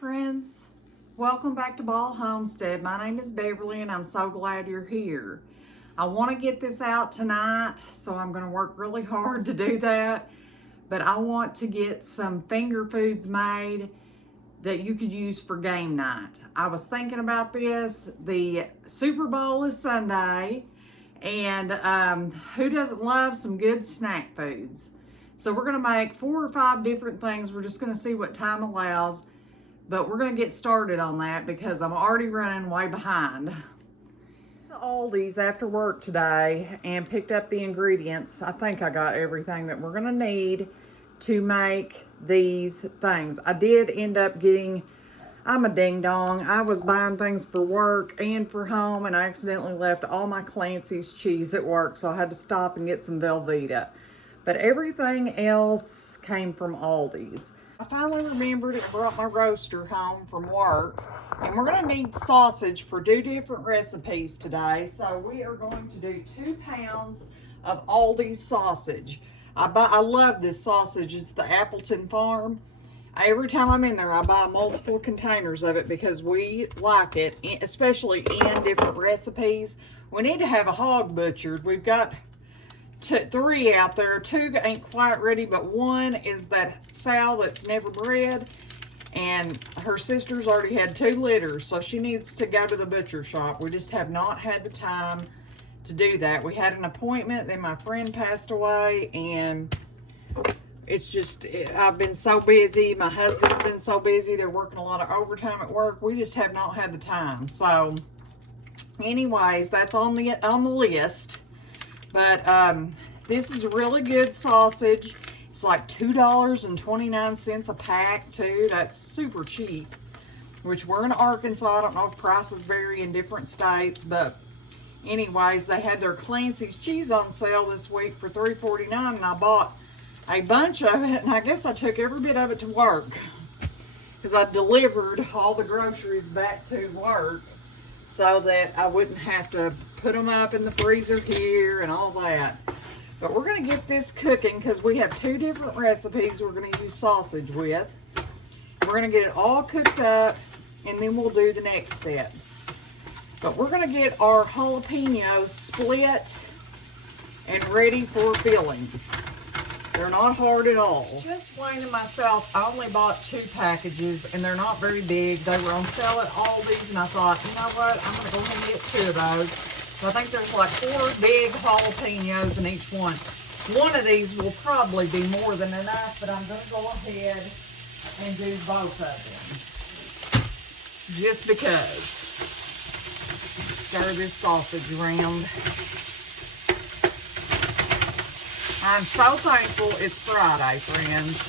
friends, welcome back to Ball Homestead. My name is Beverly and I'm so glad you're here. I want to get this out tonight, so I'm going to work really hard to do that, but I want to get some finger foods made that you could use for game night. I was thinking about this. The Super Bowl is Sunday, and who doesn't love some good snack foods? So we're going to make 4 or 5 different things. We're just going to see what time allows. But we're going to get started on that because I'm already running way behind. To Aldi's after work today and picked up the ingredients. I think I got everything that we're going to need to make these things. I did end up getting, I'm a ding dong. I was buying things for work and for home, and I accidentally left all my Clancy's cheese at work, so I had to stop and get some Velvetta. But everything else came from Aldi's. I finally remembered and brought my roaster home from work, and we're going to need sausage for 2 different recipes today. So we are going to do 2 pounds of Aldi's sausage. I love this sausage. It's the Appleton Farm. Every time I'm in there, I buy multiple containers of it because we like it, especially in different recipes. We need to have a hog butchered. We've got 3 out there. 2 ain't quite ready, but 1 is that sow that's never bred, and her sister's already had 2 litters, so she needs to go to the butcher shop. We just have not had the time to do that. We had an appointment, then my friend passed away, and it's just, I've been so busy. My husband's been so busy. They're working a lot of overtime at work. We just have not had the time. So anyways, that's on the list. But this is really good sausage. It's like $2.29 a pack too. That's super cheap, which we're in Arkansas. I don't know if prices vary in different states, but anyways, they had their Clancy's cheese on sale this week for $3.49, and I bought a bunch of it, and I guess I took every bit of it to work because I delivered all the groceries back to work so that I wouldn't have to put them up in the freezer here and all that. But we're going to get this cooking because we have 2 different recipes we're going to use sausage with. We're going to get it all cooked up, and then we'll do the next step. But we're going to get our jalapeños split and ready for filling. They're not hard at all. Just weighing myself, I only bought 2 packages, and they're not very big. They were on sale at Aldi's, and I thought, you know what, I'm going to go ahead and get 2 of those. So I think there's like 4 big jalapeños in each one. One of these will probably be more than enough, but I'm going to go ahead and do both of them. Just because. Stir this sausage around. I'm so thankful it's Friday, friends.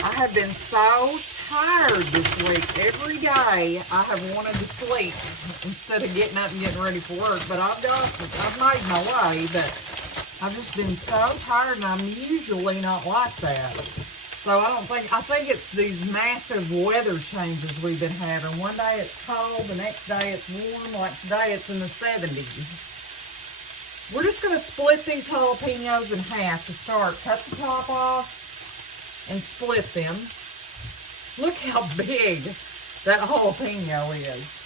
I have been so tired this week. Every day I have wanted to sleep instead of getting up and getting ready for work. But I've made my way, but I've just been so tired, and I'm usually not like that. So I think it's these massive weather changes we've been having. One day it's cold, the next day it's warm, like today it's in the 70s. We're just going to split these jalapeños in half to start. Cut the top off and split them. Look how big that jalapeno is.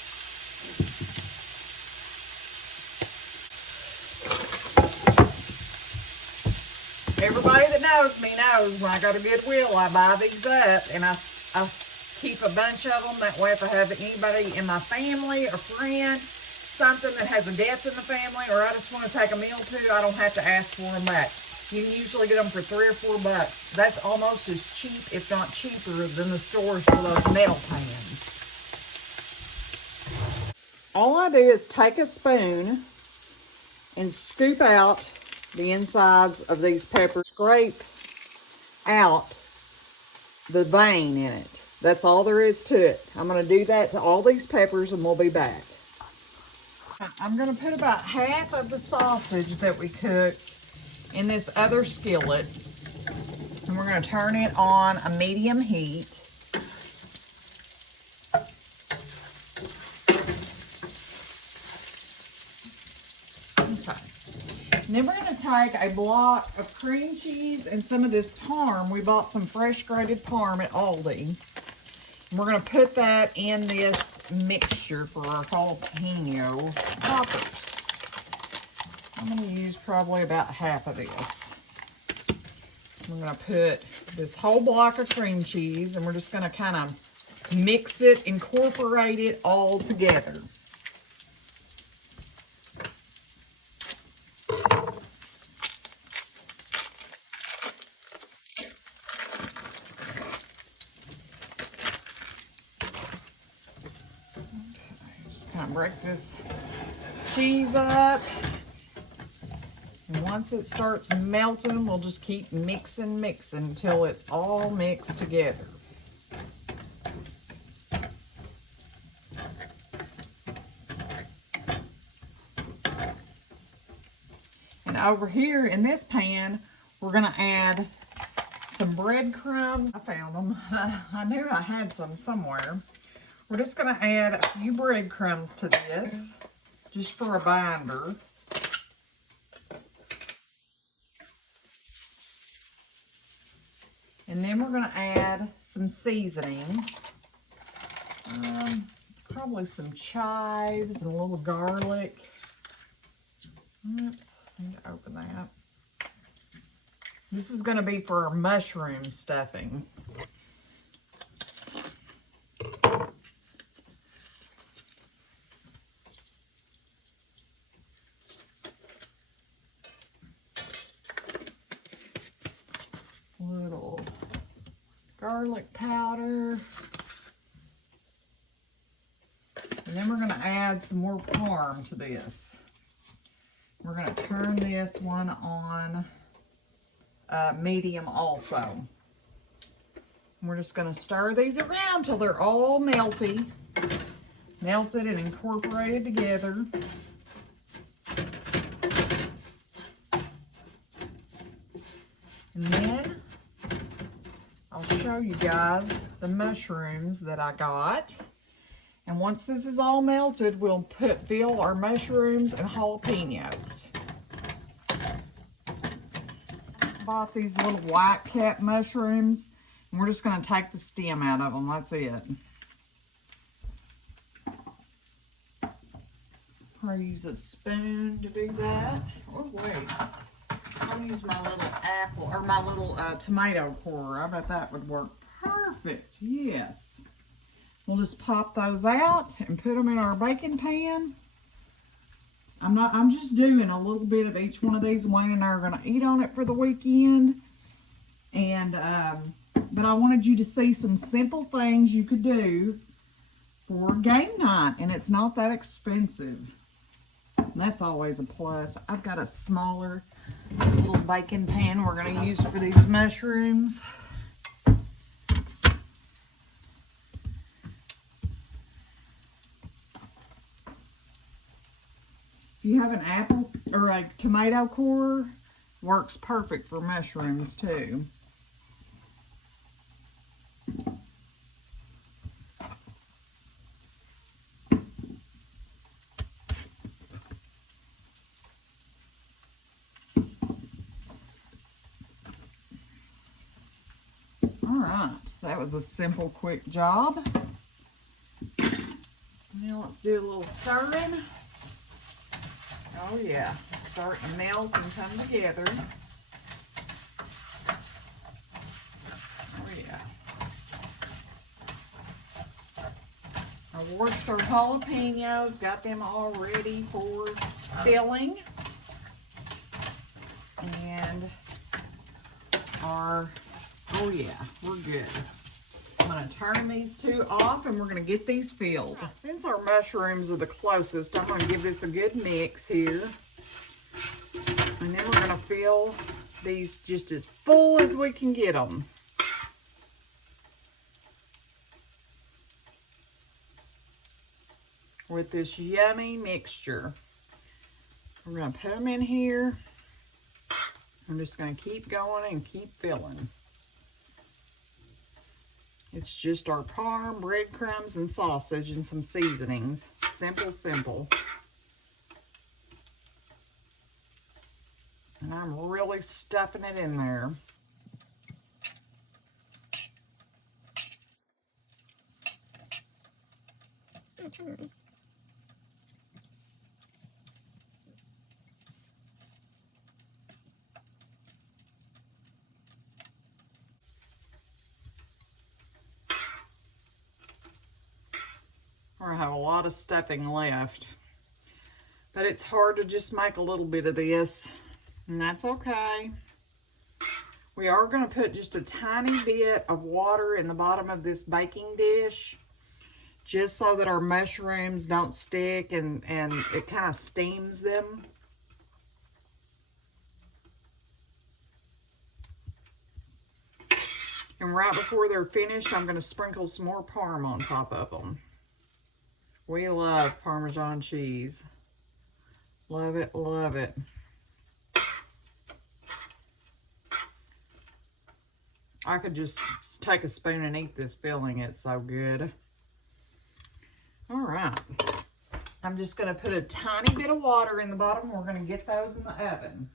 Everybody that knows me knows when I go to Goodwill, I buy these up, and I keep a bunch of them. That way, if I have anybody in my family, a friend, something that has a death in the family, or I just want to take a meal to, I don't have to ask for them back. You can usually get them for $3 or $4. That's almost as cheap, if not cheaper, than the stores for those metal pans. All I do is take a spoon and scoop out the insides of these peppers. Scrape out the vein in it. That's all there is to it. I'm going to do that to all these peppers, and we'll be back. I'm going to put about half of the sausage that we cooked in this other skillet, and we're going to turn it on a medium heat. Okay. And then we're going to take a block of cream cheese and some of this parm. We bought some fresh grated parm at Aldi. We're going to put that in this mixture for our jalapeno poppers. I'm going to use probably about half of this. We're going to put this whole block of cream cheese, and we're just going to kind of mix it, incorporate it all together. Kind of break this cheese up, and once it starts melting, we'll just keep mixing until it's all mixed together. And over here in this pan, we're going to add some breadcrumbs. I found them. I knew I had some somewhere. We're just going to add a few breadcrumbs to this, just for a binder. And then we're going to add some seasoning. Probably some chives and a little garlic. Oops, I need to open that. This is going to be for our mushroom stuffing. Little garlic powder. And then we're going to add some more parm to this. We're going to turn this one on medium also. And we're just going to stir these around till they're all melted and incorporated together. And then I'll show you guys the mushrooms that I got. And once this is all melted, we'll fill our mushrooms and jalapenos. I just bought these little white cap mushrooms, and we're just going to take the stem out of them. That's it. I'll use a spoon to do that. Oh wait, I'll use my little apple or my little tomato corer. I bet that would work perfect. Yes. We'll just pop those out and put them in our baking pan. I'm just doing a little bit of each one of these. Wayne and I are going to eat on it for the weekend. And, but I wanted you to see some simple things you could do for game night. And it's not that expensive. And that's always a plus. I've got a smaller little baking pan we're going to use for these mushrooms. If you have an apple or a tomato corer, works perfect for mushrooms too. All right, that was a simple, quick job. Now let's do a little stirring. Oh yeah, it's starting to melt and come together. Oh yeah. I washed our jalapenos, got them all ready for filling. And oh yeah, we're good. I'm going to turn these two off and we're going to get these filled. Since our mushrooms are the closest, I'm going to give this a good mix here. And then we're going to fill these just as full as we can get them. With this yummy mixture. We're going to put them in here. I'm just going to keep going and keep filling. It's just our parm, breadcrumbs, and sausage and some seasonings. Simple, simple. And I'm really stuffing it in there. I have a lot of stuffing left, but it's hard to just make a little bit of this, and that's okay. We are going to put just a tiny bit of water in the bottom of this baking dish, just so that our mushrooms don't stick and it kind of steams them. And right before they're finished, I'm going to sprinkle some more Parm on top of them. We love Parmesan cheese. Love it, love it. I could just take a spoon and eat this filling. It's so good. All right. I'm just going to put a tiny bit of water in the bottom. We're going to get those in the oven.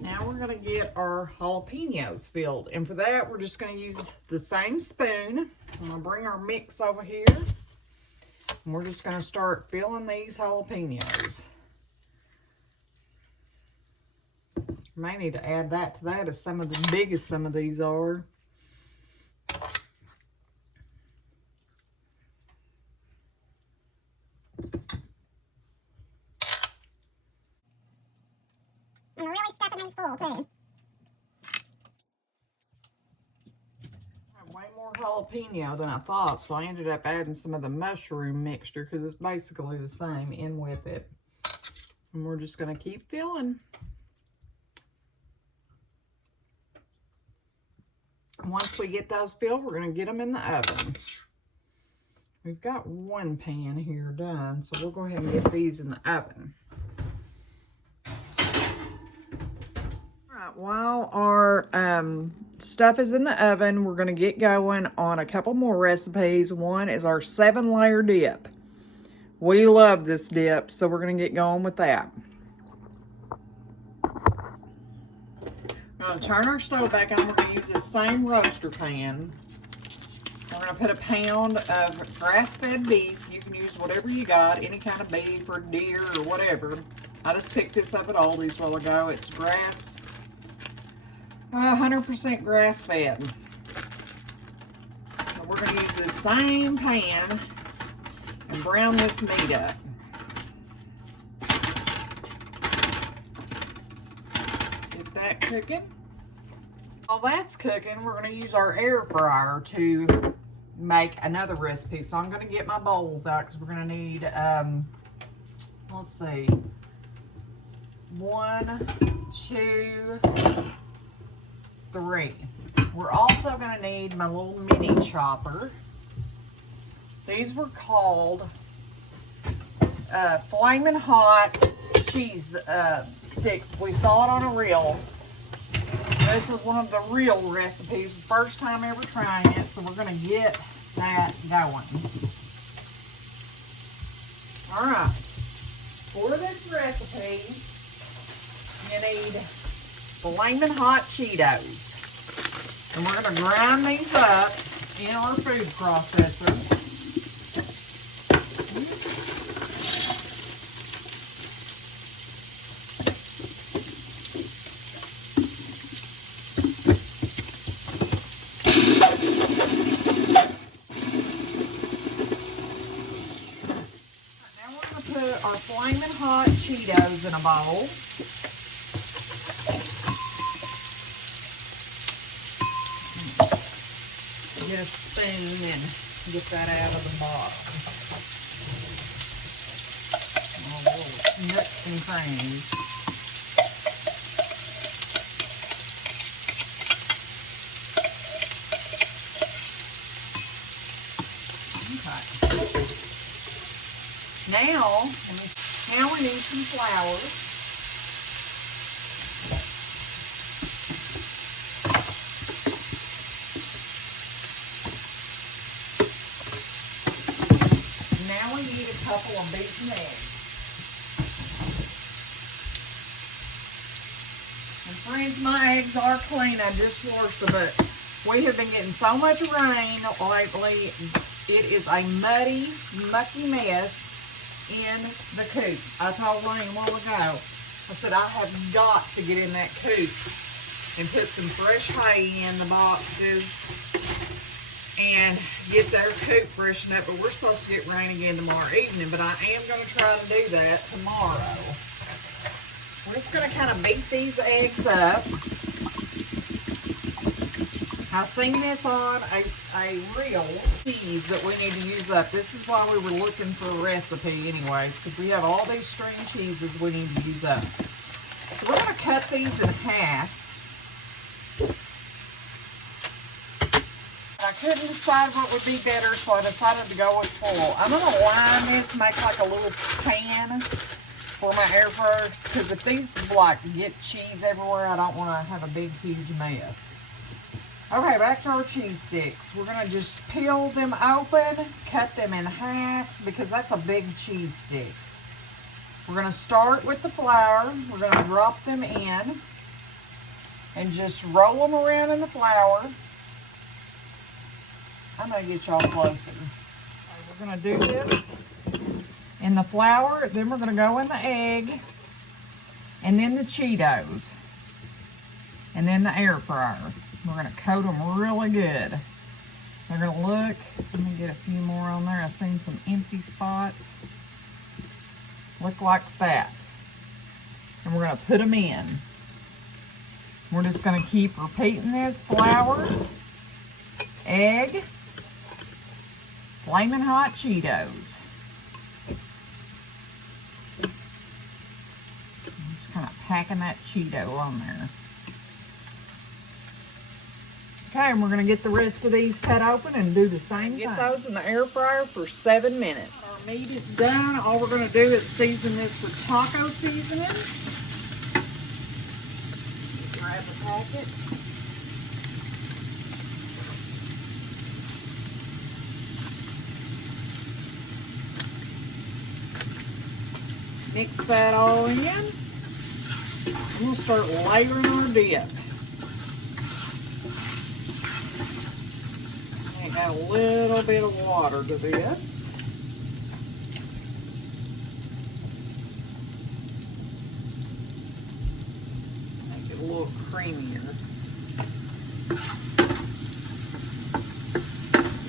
Now we're going to get our jalapenos filled. And for that, we're just going to use the same spoon. I'm going to bring our mix over here. And we're just going to start filling these jalapenos. May need to add that to that as some of the big as some of these are. And we're really stuffing these full too. Way more jalapeno than I thought, so I ended up adding some of the mushroom mixture because it's basically the same in with it. And we're just going to keep filling. Once we get those filled, we're going to get them in the oven. We've got one pan here done, so we'll go ahead and get these in the oven. Alright, while our stuff is in the oven, we're going to get going on a couple more recipes. One is our 7-layer dip. We love this dip, so we're going to get going with that. We're going to turn our stove back on. We're going to use the same roaster pan. We're going to put a pound of grass-fed beef. You can use whatever you got, any kind of beef or deer or whatever. I just picked this up at Aldi's a while ago. It's 100% grass-fed. So we're going to use this same pan and brown this meat up. Get that cooking. While that's cooking, we're going to use our air fryer to make another recipe. So I'm going to get my bowls out because we're going to need, let's see, 1, 2, 3. We're also going to need my little mini chopper. These were called Flamin' Hot cheese sticks. We saw it on a reel. This is one of the real recipes. First time ever trying it, so we're going to get that going. All right. For this recipe, you need Flamin' Hot Cheetos. And we're going to grind these up in our food processor. Our Flamin' Hot Cheetos in a bowl. Get a spoon and get that out of the bottom. All the nuts and creams. Okay. Now we need some flour. Now we need a couple of beaten eggs. And friends, my eggs are clean. I just washed them, but we have been getting so much rain lately. It is a muddy, mucky mess in the coop. I told Wayne a while ago, I said I have got to get in that coop and put some fresh hay in the boxes and get their coop freshened up. But we're supposed to get rain again tomorrow evening, but I am going to try to do that tomorrow. We're just going to kind of beat these eggs up. I've seen this on a reel, cheese that we need to use up. This is why we were looking for a recipe anyways, because we have all these string cheeses we need to use up. So we're going to cut these in half. I couldn't decide what would be better, so I decided to go with full. I'm going to line this, make like a little pan for my air fryer, because if these like get cheese everywhere, I don't want to have a big huge mess. Okay, back to our cheese sticks. We're going to just peel them open, cut them in half, because that's a big cheese stick. We're going to start with the flour. We're going to drop them in and just roll them around in the flour. I'm going to get y'all closer. Okay, we're going to do this in the flour, then we're going to go in the egg, and then the Cheetos, and then the air fryer. We're going to coat them really good. They're going to look, let me get a few more on there. I've seen some empty spots. Look like that. And we're going to put them in. We're just going to keep repeating this: flour, egg, flaming hot Cheetos. I'm just kind of packing that Cheeto on there. Okay, and we're going to get the rest of these cut open and do the same thing. Get those in the air fryer for 7 minutes. Our meat is done. All we're going to do is season this with taco seasoning. Grab the packet. Mix that all in. And we'll start layering our dip. Add a little bit of water to this. Make it a little creamier.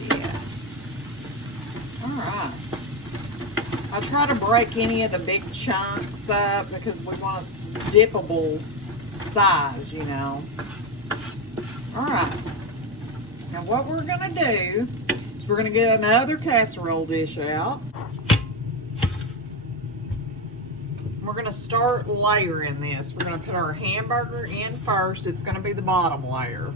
Yeah. Alright. I try to break any of the big chunks up because we want a dippable size, you know. Alright. Now what we're going to do is we're going to get another casserole dish out. We're going to start layering this. We're going to put our hamburger in first. It's going to be the bottom layer.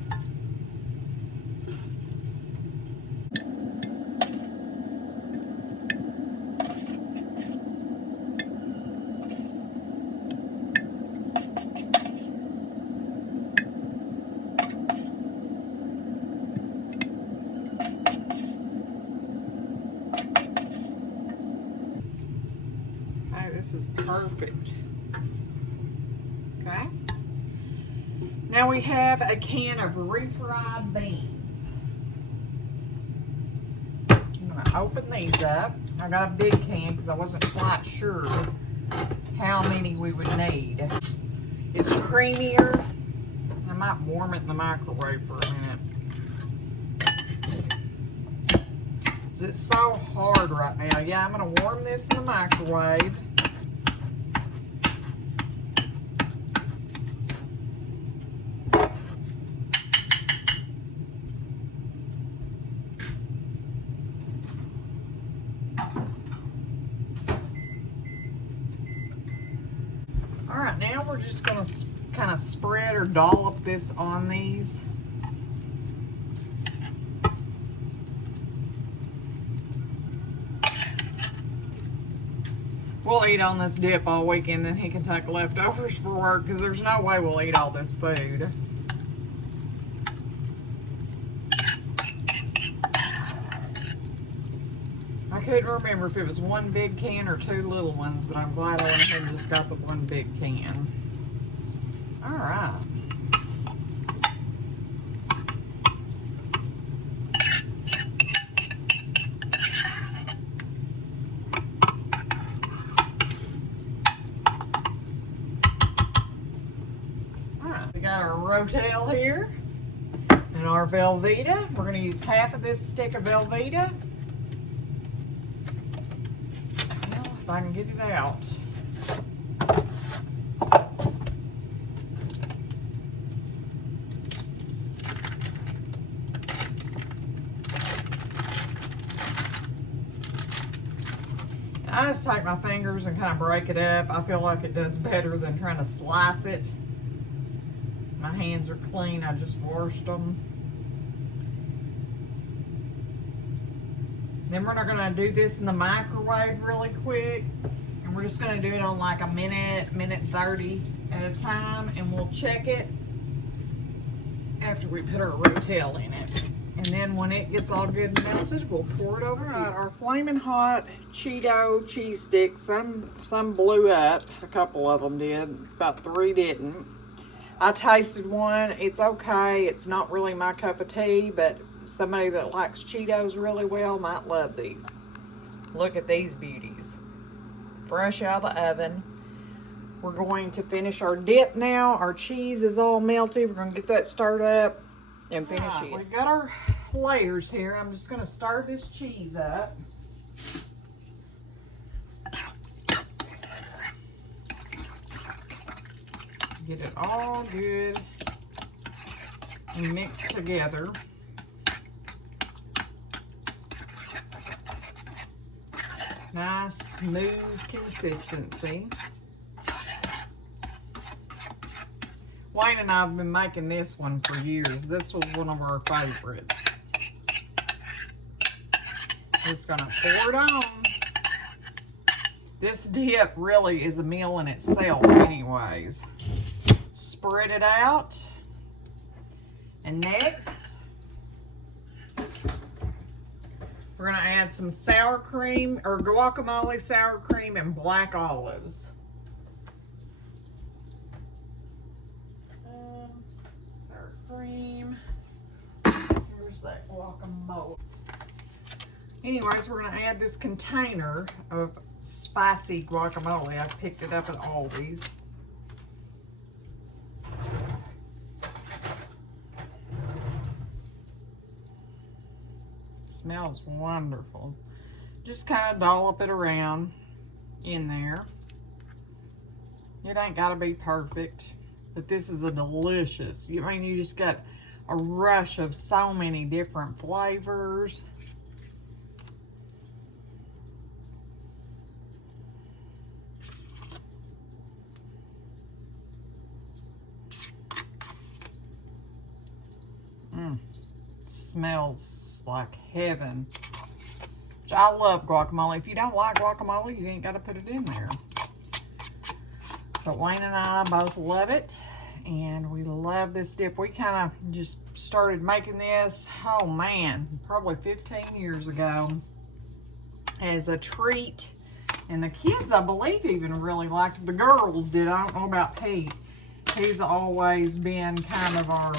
This is perfect. Okay. Now we have a can of refried beans. I'm going to open these up. I got a big can because I wasn't quite sure how many we would need. It's creamier. I might warm it in the microwave for a minute. It's so hard right now. Yeah, I'm going to warm this in the microwave. Alright, now we're just going to kind of spread or dollop this on these. We'll eat on this dip all weekend, then he can take leftovers for work because there's no way we'll eat all this food. I couldn't remember if it was one big can or two little ones, but I'm glad I went ahead and just got the one big can. All right. We got our rotel here and our velvetta. We're going to use half of this stick of velvetta. Well, if I can get it out. I just take my fingers and kind of break it up. I feel like it does better than trying to slice it. My hands are clean, I just washed them. Then we're not gonna do this in the microwave really quick. And we're just gonna do it on like a minute 30 at a time. And we'll check it after we put our rotel in it. And then when it gets all good and melted, we'll pour it over. All right, our flaming hot Cheeto cheese sticks, some blew up. A couple of them did, about 3 didn't. I tasted one. It's okay. It's not really my cup of tea, but somebody that likes Cheetos really well might love these. Look at these beauties. Fresh out of the oven. We're going to finish our dip now. Our cheese is all melted. We're going to get that stirred up and finish it. We've got our layers here. I'm just going to stir this cheese up. Get it all good and mixed together. Nice, smooth consistency. Wayne and I have been making this one for years. This was one of our favorites. Just gonna pour it on. This dip really is a meal in itself anyways. Spread it out. And next, we're gonna add some sour cream or guacamole, sour cream, and black olives. Sour cream. Here's that guacamole. Anyways, we're gonna add this container of spicy guacamole. I picked it up at Aldi's. Smells wonderful. Just kind of dollop it around in there. It ain't got to be perfect, but this is a delicious. I mean, you just got a rush of so many different flavors. Smells like heaven. Which I love guacamole. If you don't like guacamole, you ain't got to put it in there. But Wayne and I both love it, and we love this dip. We kind of just started making this, oh man, probably 15 years ago as a treat. And the kids, I believe, even really liked it. The girls did. I don't know about Pete. He's always been kind of our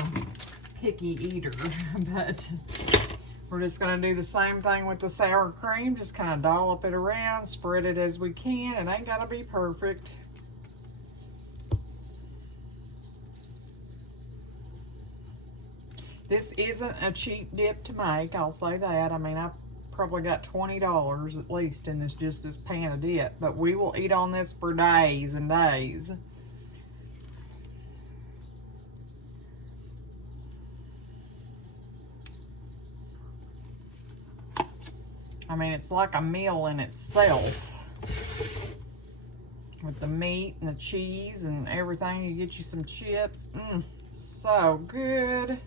picky eater, but we're just going to do the same thing with the sour cream. Just kind of dollop it around, spread it as we can. It ain't got to be perfect. This isn't a cheap dip to make, I'll say that. I mean, I probably got $20 at least in just this pan of dip, but we will eat on this for days and days. I mean, it's like a meal in itself. With the meat and the cheese and everything. You get you some chips. So good.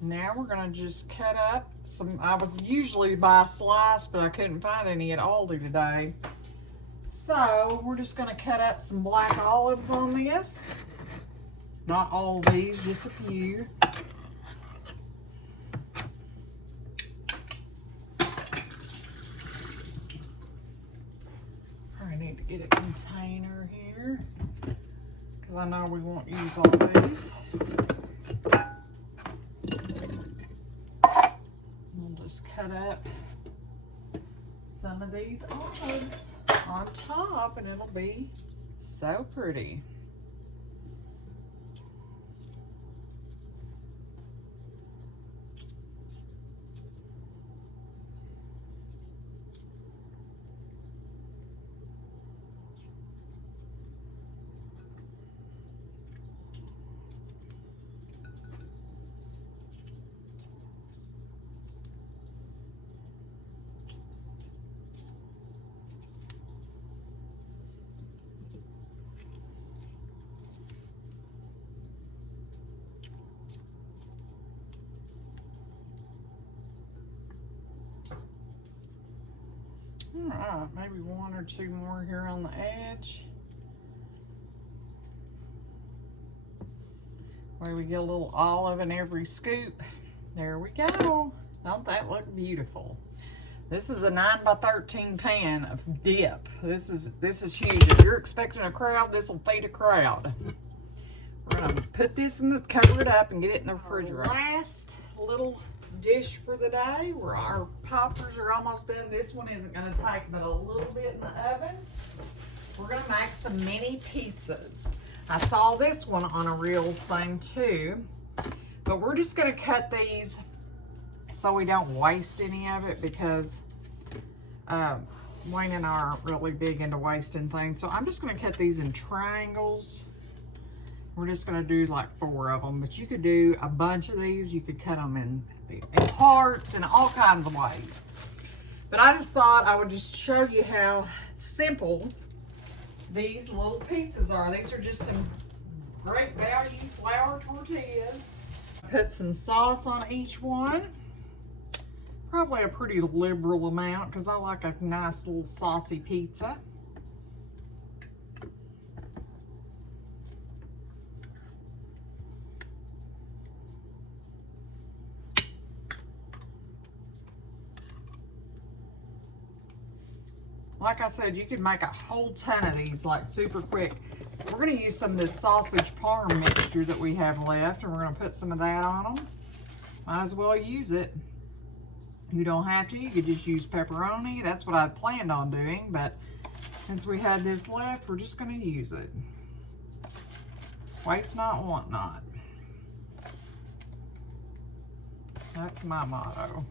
Now we're going to just cut up some. I was usually buy a slice, but I couldn't find any at Aldi today. So we're just going to cut up some black olives on this. Not all these, just a few. I need to get a container here because I know we won't use all these. We'll just cut up some of these olives on top and it'll be so pretty. All right, maybe one or two more here on the edge. Where we get a little olive in every scoop. There we go. Don't that look beautiful? This is a 9 by 13 pan of dip. This is huge. If you're expecting a crowd, this will feed a crowd. We're gonna put this in the, cover it up and get it in the refrigerator. Last little dish for the day, where our poppers are almost done. This one isn't going to take but a little bit in the oven. We're going to make some mini pizzas. I saw this one on a Reels thing too, but we're just going to cut these so we don't waste any of it, because Wayne and I aren't really big into wasting things. So I'm just going to cut these in triangles. We're just going to do like 4 of them, but you could do a bunch of these. You could cut them in hearts and all kinds of ways. But I just thought I would just show you how simple these little pizzas are. These are just some great value flour tortillas. Put some sauce on each one. Probably a pretty liberal amount because I like a nice little saucy pizza. Like I said, you could make a whole ton of these like super quick. We're going to use some of this sausage parm mixture that we have left, and we're going to put some of that on them. Might as well use it. You don't have to. You could just use pepperoni. That's what I planned on doing, but since we had this left, we're just going to use it. Waste not, want not. That's my motto.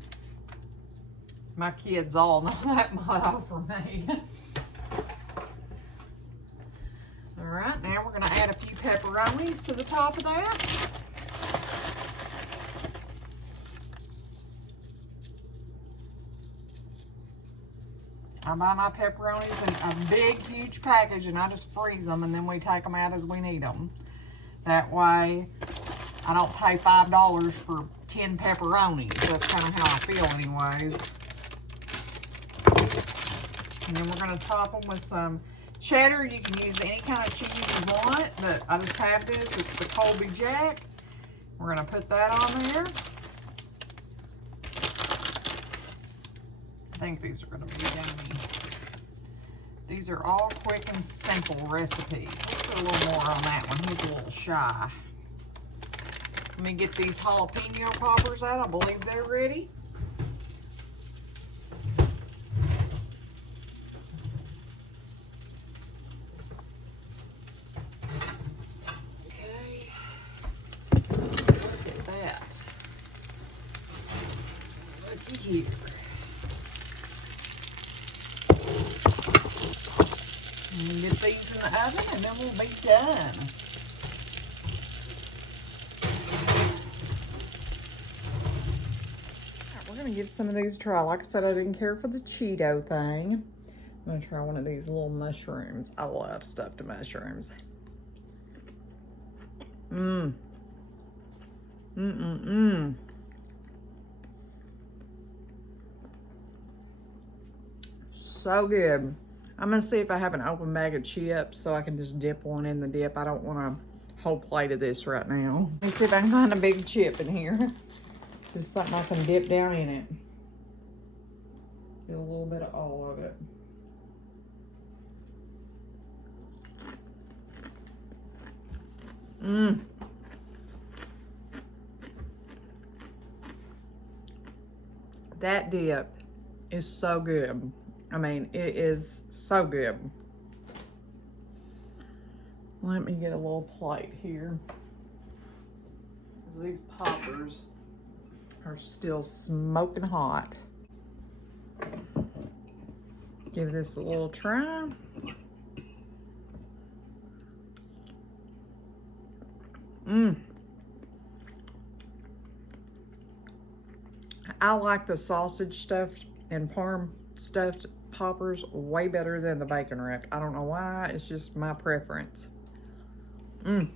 My kids all know that motto for me. All right, now we're going to add a few pepperonis to the top of that. I buy my pepperonis in a big, huge package, and I just freeze them, and then we take them out as we need them. That way, I don't pay $5 for 10 pepperonis. That's kind of how I feel anyways. And then we're going to top them with some cheddar. You can use any kind of cheese you want, but I just have this. It's the Colby Jack. We're going to put that on there. I think these are going to be yummy. These are all quick and simple recipes. Let's put a little more on that one. He's a little shy. Let me get these jalapeno poppers out. I believe they're ready. Okay. Look at that. Looky here. And get these in the oven and then we'll be done. We're going to give some of these a try. Like I said, I didn't care for the Cheeto thing. I'm going to try one of these little mushrooms. I love stuffed mushrooms. Mmm. Mmm. So good. I'm going to see if I have an open bag of chips so I can just dip one in the dip. I don't want a whole plate of this right now. Let's see if I can find a big chip in here. Just something I can dip down in it. Get a little bit of all of it. Mmm. That dip is so good. I mean, it is so good. Let me get a little plate here. These poppers are still smoking hot. Give this a little try. Mmm. I like the sausage stuffed and parm stuffed poppers way better than the bacon wrapped. I don't know why, it's just my preference. Mmm.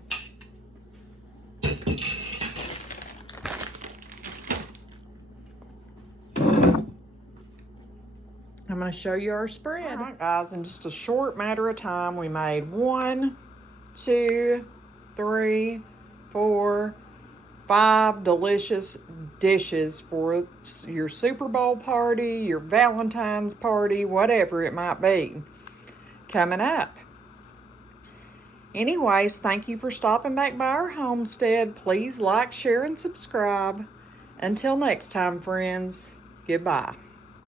I'm going to show you our spread. All right, guys, in just a short matter of time, we made 1, 2, 3, 4, 5 delicious dishes for your Super Bowl party, your Valentine's party, whatever it might be coming up. Anyways, thank you for stopping back by our homestead. Please like, share, and subscribe. Until next time, friends, goodbye.